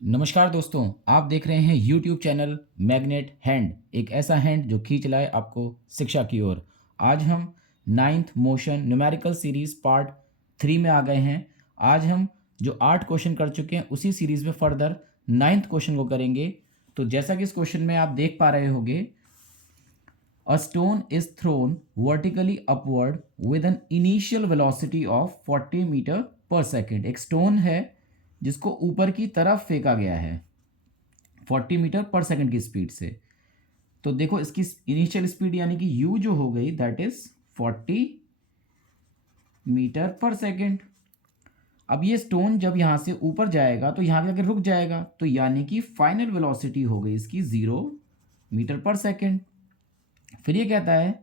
नमस्कार दोस्तों, आप देख रहे हैं यूट्यूब चैनल मैग्नेट हैंड, एक ऐसा हैंड जो खींच लाए आपको शिक्षा की ओर। आज हम ninth motion numerical series part 3 में आ गए हैं। आज हम जो 8 क्वेश्चन कर चुके हैं उसी सीरीज में फर्दर नाइन्थ क्वेश्चन को करेंगे। तो जैसा कि इस क्वेश्चन में आप देख पा रहे होंगे, a stone is thrown vertically upward with an initial velocity of 40 metre पर सेकेंड। एक स्टोन है जिसको ऊपर की तरफ फेंका गया है 40 मीटर पर सेकंड की स्पीड से। तो देखो इसकी इनिशियल स्पीड यानी कि u जो हो गई दैट इज 40 मीटर पर सेकंड। अब ये स्टोन जब यहाँ से ऊपर जाएगा तो यहाँ जाकर रुक जाएगा, तो यानी कि फाइनल वेलोसिटी हो गई इसकी 0 मीटर पर सेकंड। फिर ये कहता है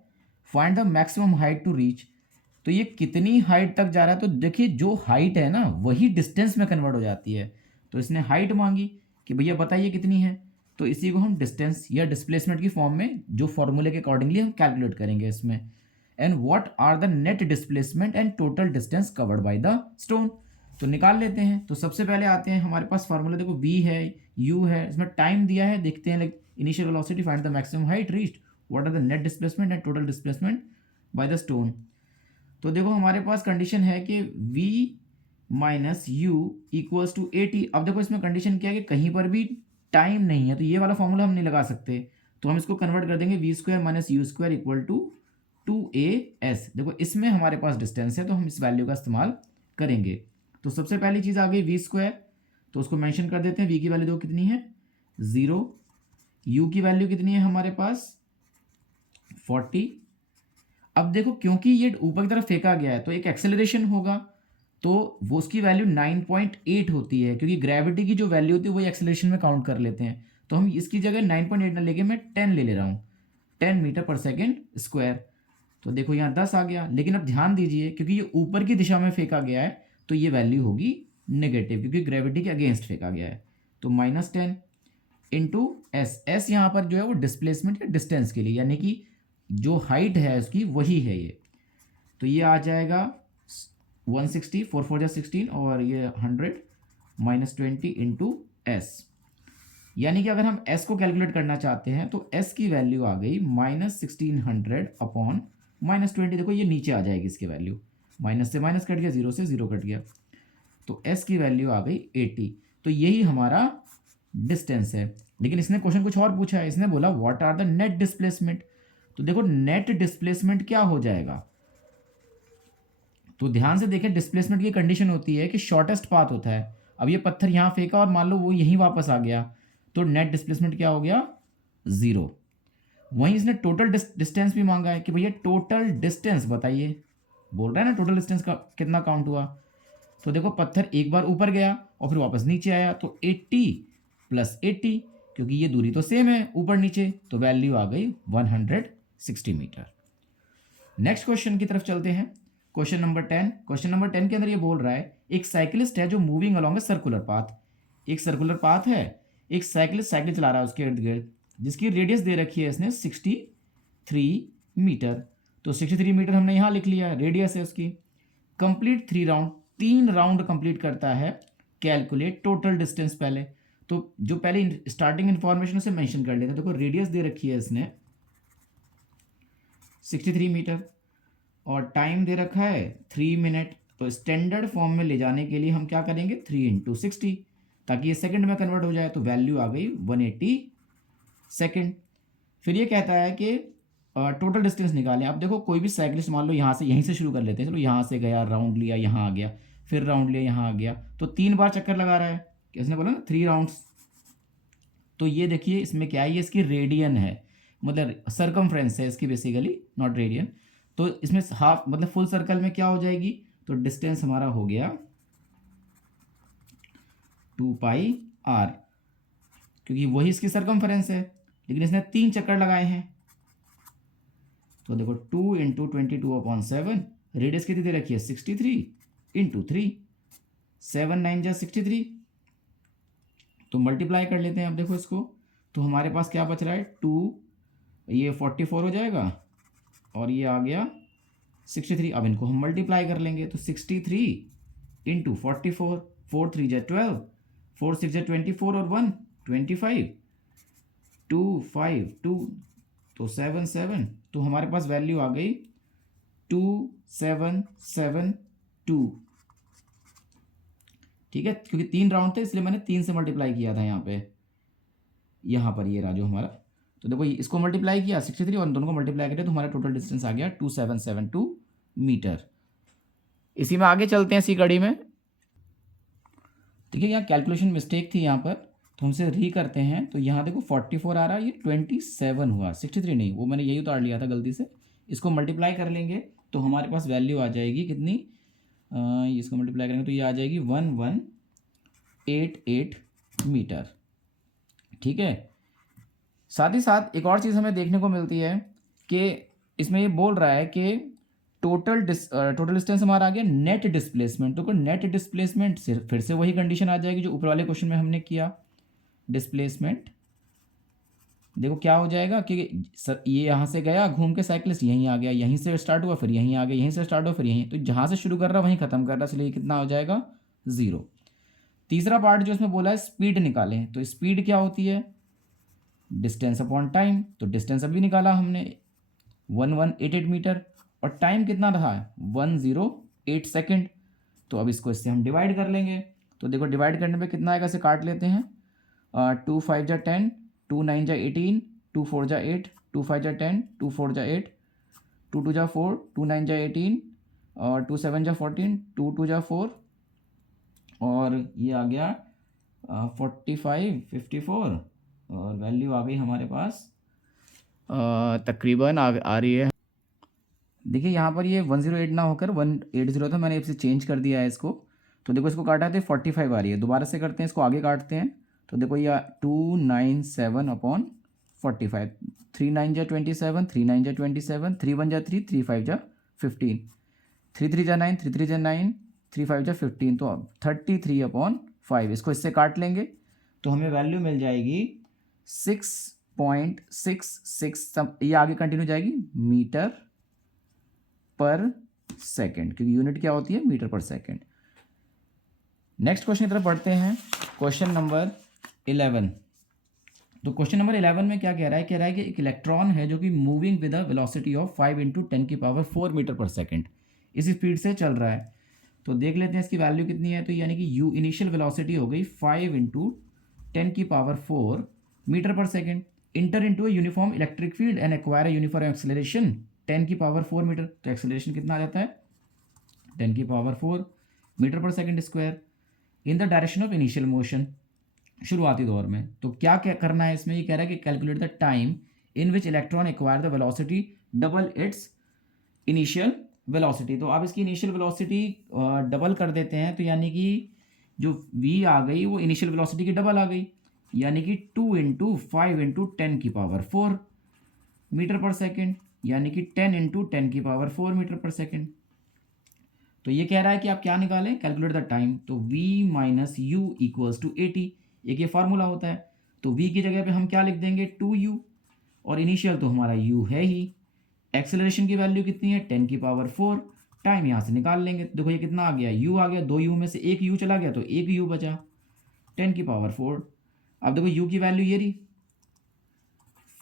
find the maximum height to reach. तो ये कितनी हाइट तक जा रहा है, तो देखिए जो हाइट है ना वही डिस्टेंस में कन्वर्ट हो जाती है। तो इसने हाइट मांगी कि भैया बताइए कितनी है, तो इसी को हम डिस्टेंस या डिस्प्लेसमेंट की फॉर्म में जो फॉर्मूले के अकॉर्डिंगली हम कैलकुलेट करेंगे इसमें। And what are the net displacement and total distance covered by the stone. तो निकाल लेते हैं। तो सबसे पहले आते हैं, हमारे पास फॉर्मूला देखो v है, u है, इसमें टाइम दिया है, देखते हैं like initial velocity find the maximum height reached, what are the net displacement and total displacement by the stone. तो देखो हमारे पास कंडीशन है कि v minus u equals to a t. अब देखो इसमें कंडीशन क्या है कि कहीं पर भी टाइम नहीं है, तो ये वाला फॉर्मूला हम नहीं लगा सकते, तो हम इसको कन्वर्ट कर देंगे v square minus u square equal to 2as। देखो इसमें हमारे पास डिस्टेंस है तो हम इस वैल्यू का इस्तेमाल करेंगे। तो सबसे पहली चीज़ आ गई वी स्क्वायर, तो उसको मेंशन कर देते हैं। v की वैल्यू देखो कितनी है 0, u की वैल्यू कितनी है हमारे पास 40। अब देखो क्योंकि ये ऊपर की तरफ फेंका गया है तो एक एक्सेलरेशन होगा, तो वो उसकी वैल्यू 9.8 होती है, क्योंकि ग्रेविटी की जो वैल्यू होती है वही एक्सेलरेशन में काउंट कर लेते हैं। तो हम इसकी जगह 9.8 ना लेके मैं 10 ले रहा हूँ, 10 मीटर पर सेकेंड स्क्वायर। तो देखो यहाँ 10 आ गया, लेकिन अब ध्यान दीजिए क्योंकि ये ऊपर की दिशा में फेंका गया है तो ये वैल्यू होगी नेगेटिव, क्योंकि ग्रेविटी के अगेंस्ट फेंका गया है। तो -10 इंटू एस यहाँ पर जो है वो डिस्प्लेसमेंट या डिस्टेंस के लिए, यानी कि जो हाइट है उसकी वही है ये। तो ये आ जाएगा 160, 4 4 जा 16 और ये 100 -20 इंटू एस। यानी कि अगर हम s को कैलकुलेट करना चाहते हैं तो s की वैल्यू आ गई -1600 अपॉन -20। देखो ये नीचे आ जाएगी इसकी वैल्यू, माइनस से माइनस कट गया, जीरो से जीरो कट गया, तो s की वैल्यू आ गई 80। तो यही हमारा डिस्टेंस है। लेकिन इसने क्वेश्चन कुछ और पूछा है, इसने बोला what are the net displacement. तो देखो नेट डिस्प्लेसमेंट क्या हो जाएगा, तो ध्यान से देखें डिस्प्लेसमेंट की कंडीशन होती है कि शॉर्टेस्ट पाथ होता है। अब ये पत्थर यहाँ फेंका और मान लो वो यहीं वापस आ गया, तो नेट डिस्प्लेसमेंट क्या हो गया 0। वहीं इसने टोटल डिस्टेंस भी मांगा है कि भैया टोटल डिस्टेंस बताइए, बोल रहा है ना टोटल डिस्टेंस का कितना काउंट हुआ। तो देखो पत्थर एक बार ऊपर गया और फिर वापस नीचे आया, तो 80 प्लस 80, क्योंकि ये दूरी तो सेम है ऊपर नीचे, तो वैल्यू आ गई 160 मीटर। नेक्स्ट क्वेश्चन की तरफ चलते हैं। Question number 10। क्वेश्चन नंबर 10 के अंदर ये बोल रहा है एक साइकिलिस्ट है जो moving along a circular path. एक सर्कुलर पाथ है, एक साइकिलिस्ट साइकिल चला रहा है उसके इर्द गिर्द, जिसकी रेडियस दे रखी है इसने 63 मीटर। तो 63 मीटर हमने यहाँ लिख लिया, रेडियस है उसकी। कंप्लीट 3 राउंड, 3 राउंड कंप्लीट करता है। कैलकुलेट टोटल डिस्टेंस पहले, तो जो पहले स्टार्टिंग इन्फॉर्मेशन उसे मेंशन कर लेते हैं। देखो रेडियस दे रखी है इसने 63 मीटर और टाइम दे रखा है 3 मिनट। तो स्टैंडर्ड फॉर्म में ले जाने के लिए हम क्या करेंगे 3 इंटू 60, ताकि ये सेकंड में कन्वर्ट हो जाए। तो वैल्यू आ गई 180 सेकंड। फिर ये कहता है कि टोटल डिस्टेंस निकालें। अब देखो कोई भी साइकिलिस्ट मान लो यहाँ से, यहीं से शुरू कर लेते हैं, चलो यहाँ से गया, राउंड लिया, यहाँ आ गया, फिर राउंड लिया, यहाँ आ गया, तो 3 बार चक्कर लगा रहा है, किसने बोला ना 3 राउंड्स। तो ये देखिए इसमें क्या है, ये इसकी रेडियन है, मतलब सरकमफ्रेंस है इसकी बेसिकली, नॉट रेडियन। तो इसमें हाफ मतलब फुल सर्कल में क्या हो जाएगी, तो डिस्टेंस हमारा हो गया 2πr, क्योंकि वही इसकी सरकमफ्रेंस है, लेकिन इसने 3 चक्कर लगाए हैं। तो देखो 2 इंटू 22/7, रेडियस कितनी दे रखी है 63 इंटू 3, 7 9 जा 63, तो मल्टीप्लाई कर लेते हैं। अब देखो इसको, तो हमारे पास क्या बच रहा है 2, ये 44 हो जाएगा और ये आ गया 63। अब इनको हम मल्टीप्लाई कर लेंगे, तो 63 इंटू 44, 4 3 जा 12, 4 6 या 24 और 1 25, 2 5 2, तो 7 7, तो हमारे पास वैल्यू आ गई 2772। ठीक है, क्योंकि 3 राउंड थे इसलिए मैंने 3 से मल्टीप्लाई किया था यहाँ पर ये रहा जो हमारा। तो देखो इसको मल्टीप्लाई किया 63 और दोनों को मल्टीप्लाई करें तो हमारा टोटल डिस्टेंस आ गया 2772 मीटर। इसी में आगे चलते हैं इसी कड़ी में। देखिए यहाँ कैलकुलेशन मिस्टेक थी यहाँ पर, तो हमसे री करते हैं। तो यहाँ देखो 44 आ रहा है, ये 27 हुआ, 63 नहीं, वो मैंने यही उतार लिया था गलती से। इसको मल्टीप्लाई कर लेंगे तो हमारे पास वैल्यू आ जाएगी कितनी, इसको मल्टीप्लाई करेंगे तो ये आ जाएगी 1188 मीटर। ठीक है, साथ ही साथ एक और चीज़ हमें देखने को मिलती है कि इसमें ये बोल रहा है कि टोटल डिस्टेंस हमारा आ गया नेट डिस्प्लेसमेंट। तो नेट डिस्प्लेसमेंट फिर से वही कंडीशन आ जाएगी जो ऊपर वाले क्वेश्चन में हमने किया। डिस्प्लेसमेंट देखो क्या हो जाएगा कि ये यहाँ से गया घूम के साइकिलिस्ट, यहीं आ गया, यहीं से स्टार्ट हुआ फिर यहीं आ गया, यहीं से स्टार्ट हुआ फिर यहीं, तो जहाँ से शुरू कर रहा वहीं खत्म कर रहा, इसलिए कितना हो जाएगा 0। तीसरा पार्ट जो इसमें बोला है स्पीड निकालें, तो स्पीड क्या होती है, डिस्टेंस अपॉन टाइम। तो डिस्टेंस अभी निकाला हमने 1188 मीटर, और टाइम कितना रहा है 108 सेकेंड। तो अब इसको इससे हम डिवाइड कर लेंगे। तो देखो डिवाइड करने पे कितना आएगा, इसे काट लेते हैं। 2 5 जा 10, 2 9 जा 18, 2 4 जा 8, 2 5 जा 10, 2 4 जा 8, 2 2 जा 4, 2 9 जा 18, और 2 7 जा 14, 2 2 जा 4, और ये आ गया 45 54, और वैल्यू आ गई हमारे पास तकरीबन आ रही है। देखिए यहाँ पर ये 108 ना होकर 180 था, मैंने इसे चेंज कर दिया है इसको। तो देखो इसको काटा तो 45 आ रही है, दोबारा से करते हैं, इसको आगे काटते हैं। तो देखो ये 297 अपॉन 45, 3 9 जा 27, 3 9 जा 27, 3 1 जा 3, 3 5 जा 15, 3 3 जा 9, 3 3 जा 9, 3 5 जा 15, तो 33 अपॉन 5, इसको इससे काट लेंगे तो हमें वैल्यू मिल जाएगी 6.66, ये आगे कंटिन्यू जाएगी मीटर पर सेकेंड, क्योंकि यूनिट क्या होती है मीटर पर सेकेंड। नेक्स्ट क्वेश्चन की तरफ बढ़ते हैं, क्वेश्चन नंबर 11। तो क्वेश्चन नंबर 11 में क्या कह रहा है, कह रहा है कि एक इलेक्ट्रॉन है जो कि moving with a velocity of 5 × 10⁴ metre पर सेकेंड, इस स्पीड से चल रहा है। तो देख लेते हैं इसकी वैल्यू कितनी है। तो यानी कि यू इनिशियल वेलोसिटी हो गई 5 × 10⁴ मीटर पर second, enter into a uniform electric field and acquire a uniform acceleration 10⁴ metre. तो एक्सेलरेशन कितना आ जाता है 10⁴ मीटर पर second square in the direction of initial motion, शुरुआती दौर में। तो क्या करना है इसमें, ये कह रहा है कि calculate the time in which electron acquire the velocity double it's initial velocity. तो आप इसकी इनिशियल वेलोसिटी डबल कर देते हैं, तो यानी कि जो v आ गई वो इनिशियल वेलोसिटी की डबल आ गई, यानी कि 2 × 5 × 10⁴ मीटर पर सेकेंड, यानी कि 10 × 10⁴ मीटर पर सेकेंड। तो ये कह रहा है कि आप क्या निकालें, कैलकुलेट द टाइम। तो v - u = 80, एक ये फार्मूला होता है। तो v की जगह पे हम क्या लिख देंगे 2u, और इनिशियल तो हमारा u है ही। एक्सेलरेशन की वैल्यू कितनी है 10⁴, टाइम यहाँ से निकाल लेंगे। देखो ये कितना आ गया, u आ गया, 2u में से एक u चला गया तो एक u बचा 10⁴। अब देखो u की वैल्यू ये रही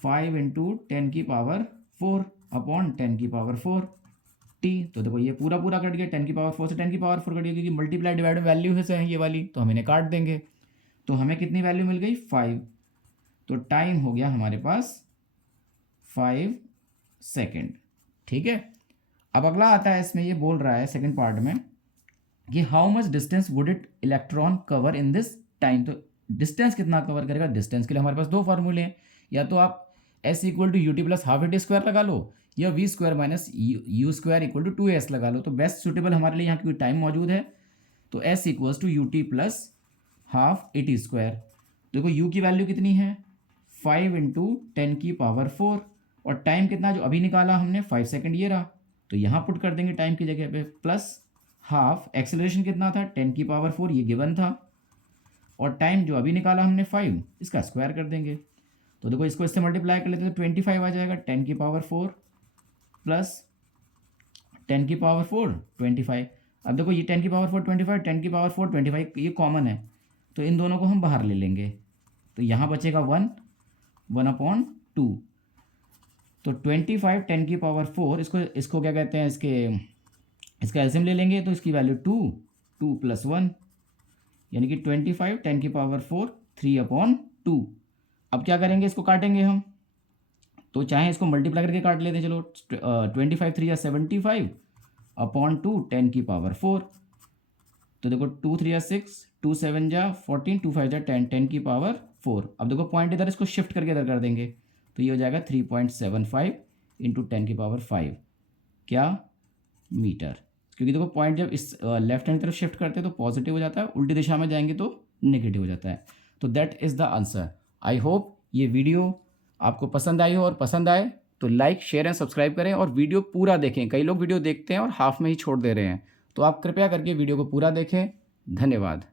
5 × 10⁴ अपॉन 10⁴ t। तो देखो ये पूरा पूरा कट गया, 10⁴ से 10⁴ कट गया, क्योंकि मल्टीप्लाई डिवाइड में वैल्यू से है ये वाली, तो हम इन्हें काट देंगे। तो हमें कितनी वैल्यू मिल गई 5। तो टाइम हो गया हमारे पास 5 सेकेंड। ठीक है, अब अगला आता है, इसमें ये बोल रहा है सेकेंड पार्ट में कि how much distance would it electron cover in this time. तो डिस्टेंस कितना कवर करेगा, डिस्टेंस के लिए हमारे पास दो फार्मूले हैं, या तो आप s = ut + ½ लगा लो, या v² - u² = 2s लगा लो। तो बेस्ट सुटेबल हमारे लिए यहाँ क्योंकि टाइम मौजूद है, तो s = ut + ½ देखो u की वैल्यू कितनी है 5 × 10⁴, और टाइम कितना जो अभी निकाला हमने 5 सेकेंड ये रहा, तो यहाँ पुट कर देंगे टाइम की जगह पे, प्लस हाफ एक्सेलरेशन कितना था 10⁴, ये गिवन था, और टाइम जो अभी निकाला हमने 5, इसका स्क्वायर कर देंगे। तो देखो इसको इससे मल्टीप्लाई कर लेते हैं तो 25 आ जाएगा, 10⁴ प्लस 10⁴ 25। अब देखो ये 10⁴ 25, 10⁴ 25 ये कॉमन है, तो इन दोनों को हम बाहर ले लेंगे, तो यहाँ बचेगा 1/2। तो 25 10 की पावर 4, इसको क्या कहते हैं, इसका एलसीएम ले लेंगे तो इसकी वैल्यू 2 + 1, यानी कि 25 10 की पावर 4 3/2। अब क्या करेंगे, इसको काटेंगे हम, तो चाहे इसको मल्टीप्लाई करके काट लेते हैं, चलो 25 3 या 75/2 10 की पावर 4। तो देखो 2 3 या 6, 2 7 जा 14, 2 5 जा 10, 10 की पावर 4। अब देखो पॉइंट इधर, इसको शिफ्ट करके इधर कर देंगे, तो ये हो जाएगा 3.75 × 10 की पावर 5 क्या मीटर। क्योंकि देखो पॉइंट जब इस लेफ्ट हैंड की तरफ शिफ्ट करते हैं तो पॉजिटिव हो जाता है, उल्टी दिशा में जाएंगे तो नेगेटिव हो जाता है। तो that is the answer. I hope ये वीडियो आपको पसंद आई हो, और पसंद आए तो लाइक शेयर एंड सब्सक्राइब करें और वीडियो पूरा देखें। कई लोग वीडियो देखते हैं और हाफ में ही छोड़ दे रहे हैं, तो आप कृपया करके वीडियो को पूरा देखें। धन्यवाद।